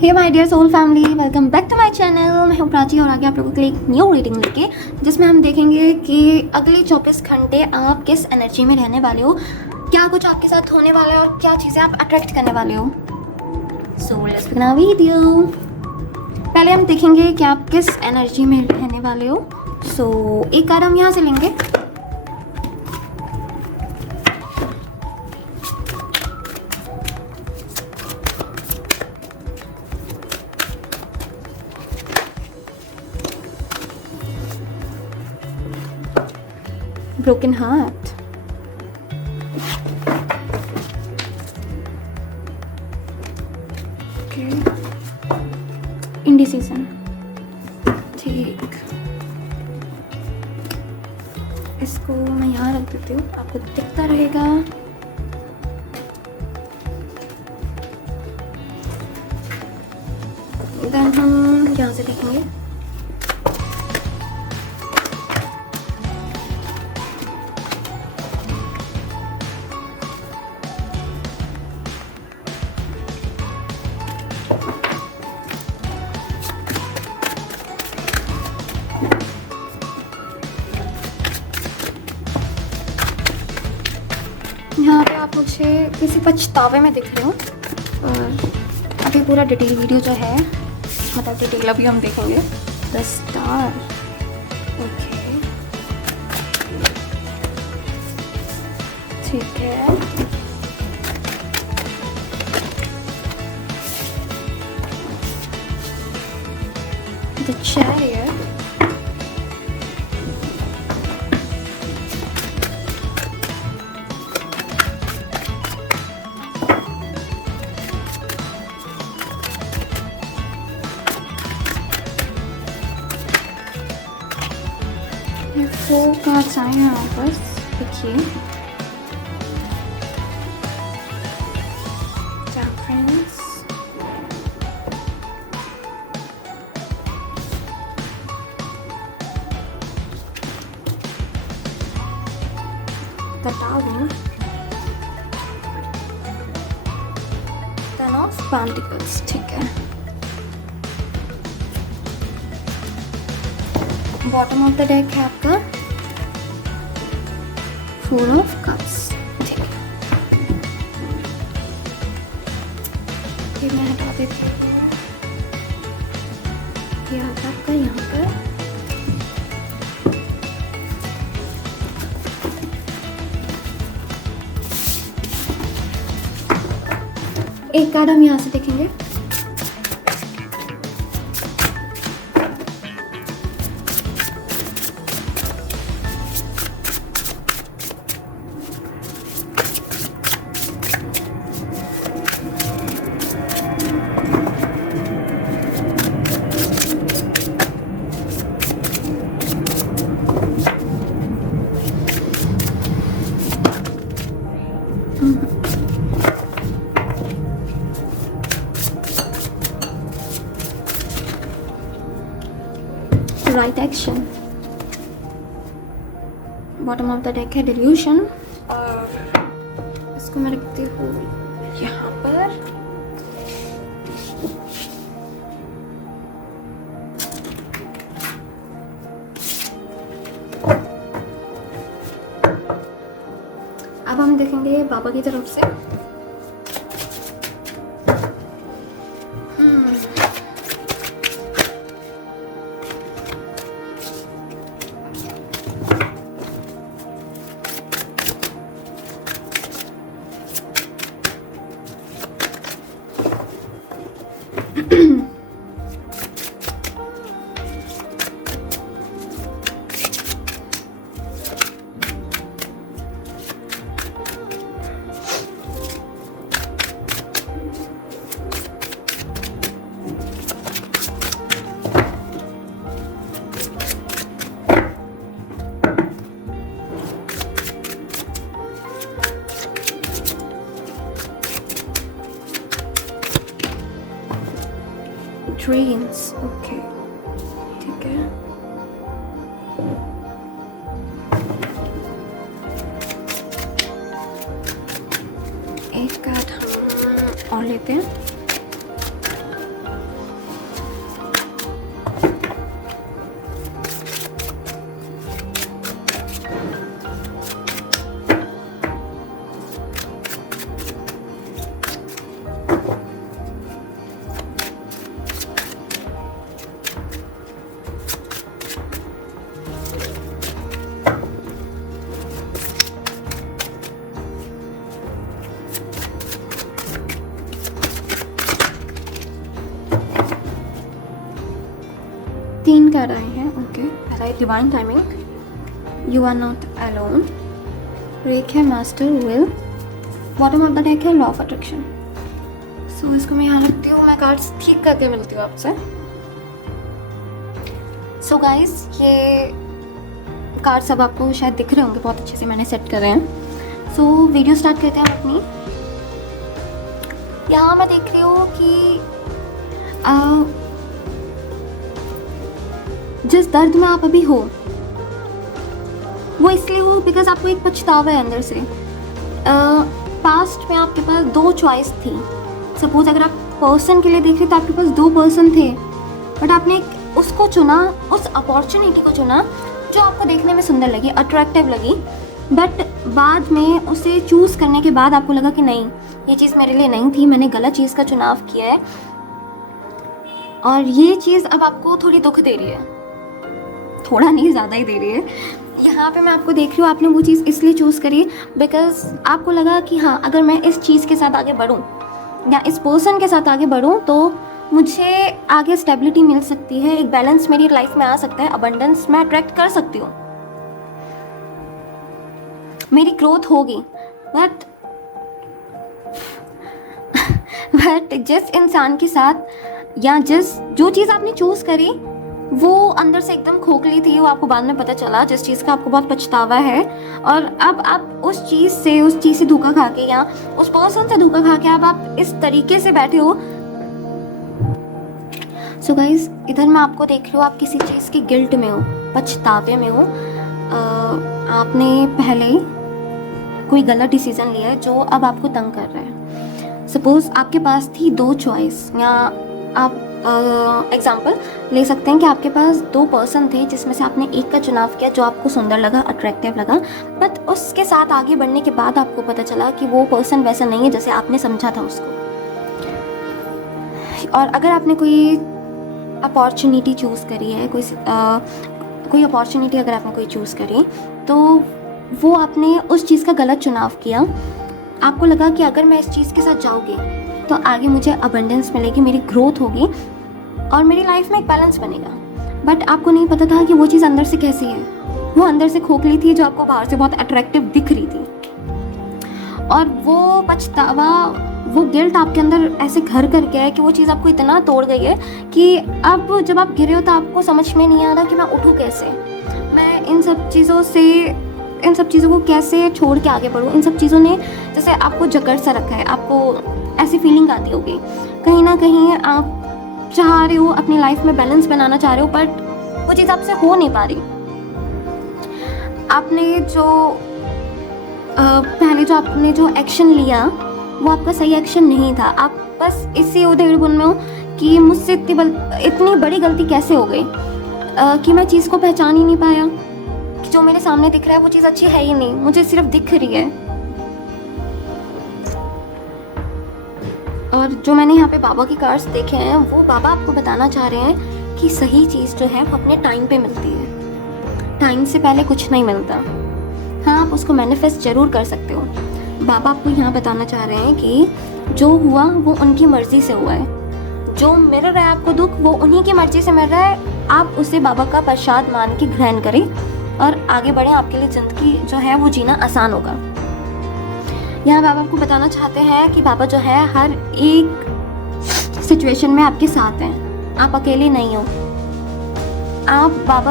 Hey my dear soul family, welcome back to my channel. मैं हूँ प्राची और आगे आप लोगों के लिए एक न्यू रीडिंग लेके, जिसमें हम देखेंगे कि अगले 24 घंटे आप किस एनर्जी में रहने वाले हो, क्या कुछ आपके साथ होने वाला है और क्या चीज़ें आप अट्रैक्ट करने वाले हो। So let's begin our video. पहले हम देखेंगे कि आप किस एनर्जी में रहने वाले हो। सो एक कार्ड हम यहाँ से लेंगे। Broken heart. Okay. Indecision. ठीक, इसको मैं यहाँ रख देती हूँ, आपको दिखता रहेगा। देन हम यहाँ से देखेंगे। यहाँ पे आप मुझे किसी पछतावे में दिख रहे हो और अभी पूरा डिटेल वीडियो जो है, मतलब डिटेल अभी हम देखेंगे। The star. ओके, ठीक है। The chariot. ये 4 कार्ड्स आए हैं वापस, देखिए। Temperance, the Tower, Ten of Pentacles, ठीक है। बॉटम ऑफ द डेक है आपका फोर ऑफ कप्स, ठीक है। ये मैं हटा देती हूँ, ये हटा कर यहाँ पर। एक कार्ड हम यहाँ से देखेंगे। Right action. Bottom of the deck है डिल्यूशन, और इसको मैं रखती हूँ यहाँ पर। अब हम देखेंगे बाबा की तरफ से। ड्रीम्स, ओके, ठीक है। एक कार्ड हम और लेते हैं। 3 कर रहे हैं। Okay, right, divine timing, you are not alone, रेक है master will, bottom of the deck है लॉ ऑफ अट्रैक्शन। सो इसको मैं यहाँ रखती हूँ, मैं कार्ड्स ठीक करके मिलती हूँ आपसे। सो गाइस, ये कार्ड्स अब आपको शायद दिख रहे होंगे, बहुत अच्छे से मैंने सेट कर रहे हैं। सो वीडियो स्टार्ट करते हैं अपनी। यहाँ मैं देख रही हूँ कि जिस दर्द में आप अभी हो वो इसलिए हो बिकॉज आपको एक पछतावा है अंदर से। पास्ट में आपके पास 2 चॉइस थी। सपोज अगर आप पर्सन के लिए देख रहे तो आपके पास 2 पर्सन थे, बट आपने उसको चुना, उस अपॉर्चुनिटी को चुना जो आपको देखने में सुंदर लगी, अट्रैक्टिव लगी, बट बाद में उसे चूज़ करने के बाद आपको लगा कि नहीं, ये चीज़ मेरे लिए नहीं थी, मैंने गलत चीज़ का चुनाव किया है और ये चीज़ अब आपको थोड़ी दुख दे रही है। थोड़ा नहीं, ज़्यादा ही दे रही है। यहाँ पे मैं आपको देख रही हूँ, आपने वो चीज़ इसलिए चूज़ करी बिकॉज आपको लगा कि हाँ, अगर मैं इस चीज़ के साथ आगे बढ़ूँ या इस पर्सन के साथ आगे बढ़ूँ तो मुझे आगे स्टेबिलिटी मिल सकती है, एक बैलेंस मेरी लाइफ में आ सकता है, अबंडेंस मैं अट्रैक्ट कर सकती हूँ, मेरी ग्रोथ होगी। बट जिस इंसान के साथ या जो चीज़ आपने चूज़ करी वो अंदर से एकदम खोखली थी, वो आपको बाद में पता चला, जिस चीज़ का आपको बहुत पछतावा है, और अब आप उस चीज़ से धोखा खा के या उस पर्सन से धोखा खा के अब आप इस तरीके से बैठे हो। सो गाइज, इधर मैं आपको देख रही हूँ, आप किसी चीज़ की गिल्ट में हो, पछतावे में हो। आपने पहले कोई गलत डिसीज़न लिया है जो अब आपको तंग कर रहा है। सपोज आपके पास थी 2 चॉइस, या आप एग्जाम्पल ले सकते हैं कि आपके पास 2 पर्सन थे जिसमें से आपने एक का चुनाव किया जो आपको सुंदर लगा, अट्रैक्टिव लगा, बट उसके साथ आगे बढ़ने के बाद आपको पता चला कि वो पर्सन वैसा नहीं है जैसे आपने समझा था उसको। और अगर आपने कोई अपॉर्चुनिटी चूज़ करी है, कोई अपॉर्चुनिटी अगर आपने कोई चूज़ करी तो वो आपने उस चीज़ का गलत चुनाव किया। आपको लगा कि अगर मैं इस चीज़ के साथ जाऊँगी तो आगे मुझे अबंडेंस मिलेगी, मेरी ग्रोथ होगी और मेरी लाइफ में एक बैलेंस बनेगा, बट आपको नहीं पता था कि वो चीज़ अंदर से कैसी है। वो अंदर से खोखली थी जो आपको बाहर से बहुत अट्रैक्टिव दिख रही थी, और वो पछतावा, वो गिल्ट आपके अंदर ऐसे घर कर गया है कि वो चीज़ आपको इतना तोड़ गई है कि अब जब आप गिरे हो तो आपको समझ में नहीं आ रहा कि मैं उठूँ कैसे, मैं इन सब चीज़ों को कैसे छोड़ के आगे बढ़ूँ। इन सब चीज़ों ने जैसे आपको जकड़ सा रखा है, आपको ऐसी फीलिंग आती होगी, कहीं ना कहीं आप चाह रहे हो अपनी लाइफ में बैलेंस बनाना चाह रहे हो, बट वो चीज़ आपसे हो नहीं पा रही। आपने जो एक्शन लिया वो आपका सही एक्शन नहीं था। आप बस इसी उधेड़-बुन में हो कि मुझसे इतनी बड़ी गलती कैसे हो गई कि मैं चीज़ को पहचान ही नहीं पाया कि जो मेरे सामने दिख रहा है वो चीज़ अच्छी है ही नहीं, मुझे सिर्फ दिख रही है। और जो मैंने यहाँ पे बाबा की कार्ड्स देखे हैं, वो बाबा आपको बताना चाह रहे हैं कि सही चीज़ जो है वो अपने टाइम पे मिलती है, टाइम से पहले कुछ नहीं मिलता। हाँ, आप उसको मैनिफेस्ट ज़रूर कर सकते हो। बाबा आपको यहाँ बताना चाह रहे हैं कि जो हुआ वो उनकी मर्ज़ी से हुआ है, जो मिल रहा है आपको दुख वो उन्हीं की मर्ज़ी से मिल रहा है। आप उसे बाबा का प्रसाद मान के ग्रहण करें और आगे बढ़ें, आपके लिए ज़िंदगी जो है वो जीना आसान होगा। यहाँ बाबा आपको बताना चाहते हैं कि बाबा जो है हर एक सिचुएशन में आपके साथ हैं, आप अकेले नहीं हो। आप बाबा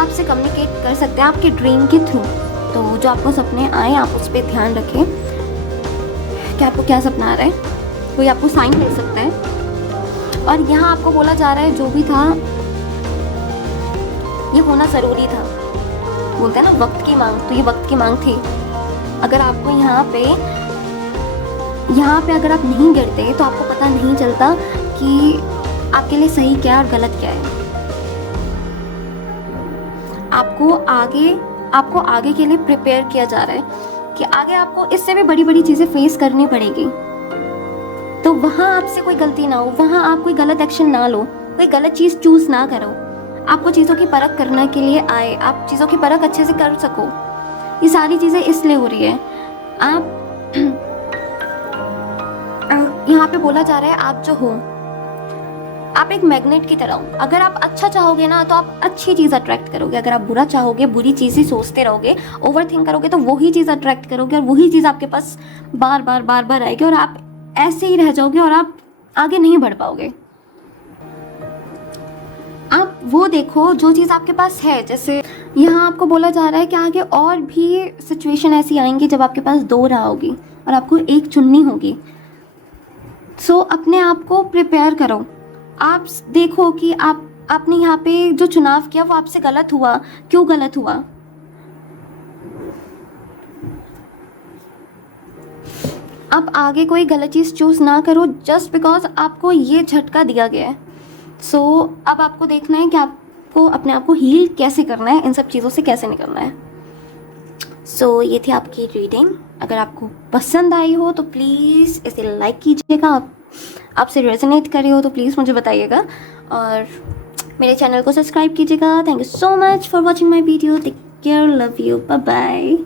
आपसे कम्युनिकेट कर सकते हैं आपके ड्रीम के थ्रू। तो जो आपको सपने आए आप उस पर ध्यान रखें कि आपको क्या सपना आ रहा है, कोई आपको साइन दे सकता है। और यहाँ आपको बोला जा रहा है जो भी था ये होना ज़रूरी था, बोलते हैं ना वक्त की मांग, तो ये वक्त की मांग थी। अगर आपको यहाँ पे अगर आप नहीं गिरते तो आपको पता नहीं चलता कि आपके लिए सही क्या है और गलत क्या है। आपको आगे के लिए प्रिपेयर किया जा रहा है कि आगे आपको इससे भी बड़ी बड़ी चीज़ें फेस करनी पड़ेगी। तो वहाँ आपसे कोई गलती ना हो, वहाँ आप कोई गलत एक्शन ना लो, कोई गलत चीज़ चूज़ ना करो। आपको चीज़ों की परख करने के लिए आए, आप चीज़ों की परख अच्छे से कर सको। ये सारी चीज़ें इसलिए हो रही है। आप यहाँ पे बोला जा रहा है आप जो हो, आप एक मैग्नेट की तरह हो। अगर आप अच्छा चाहोगे ना तो आप अच्छी चीज़ अट्रैक्ट करोगे। अगर आप बुरा चाहोगे, बुरी चीज़ ही सोचते रहोगे, ओवर थिंक करोगे, तो वही चीज़ अट्रैक्ट करोगे और वही चीज़ आपके पास बार बार आएगी और आप ऐसे ही रह जाओगे और आप आगे नहीं बढ़ पाओगे। आप वो देखो जो चीज़ आपके पास है। जैसे यहाँ आपको बोला जा रहा है कि आगे और भी सिचुएशन ऐसी आएंगी जब आपके पास 2 राह होगी और आपको एक चुननी होगी। सो अपने आप को प्रिपेयर करो। आप देखो कि आपने यहाँ पे जो चुनाव किया वो आपसे गलत हुआ, क्यों गलत हुआ। आप आगे कोई गलत चीज़ चूज़ ना करो जस्ट बिकॉज आपको ये झटका दिया गया है। सो अब आपको देखना है कि आपको अपने आप को हील कैसे करना है, इन सब चीज़ों से कैसे निकलना है। सो ये थी आपकी रीडिंग। अगर आपको पसंद आई हो तो प्लीज़ इसे लाइक कीजिएगा। आपसे रेजोनेट कर रही हो तो प्लीज़ मुझे बताइएगा और मेरे चैनल को सब्सक्राइब कीजिएगा। Thank you so much for watching my video. Take care, love you, bye bye.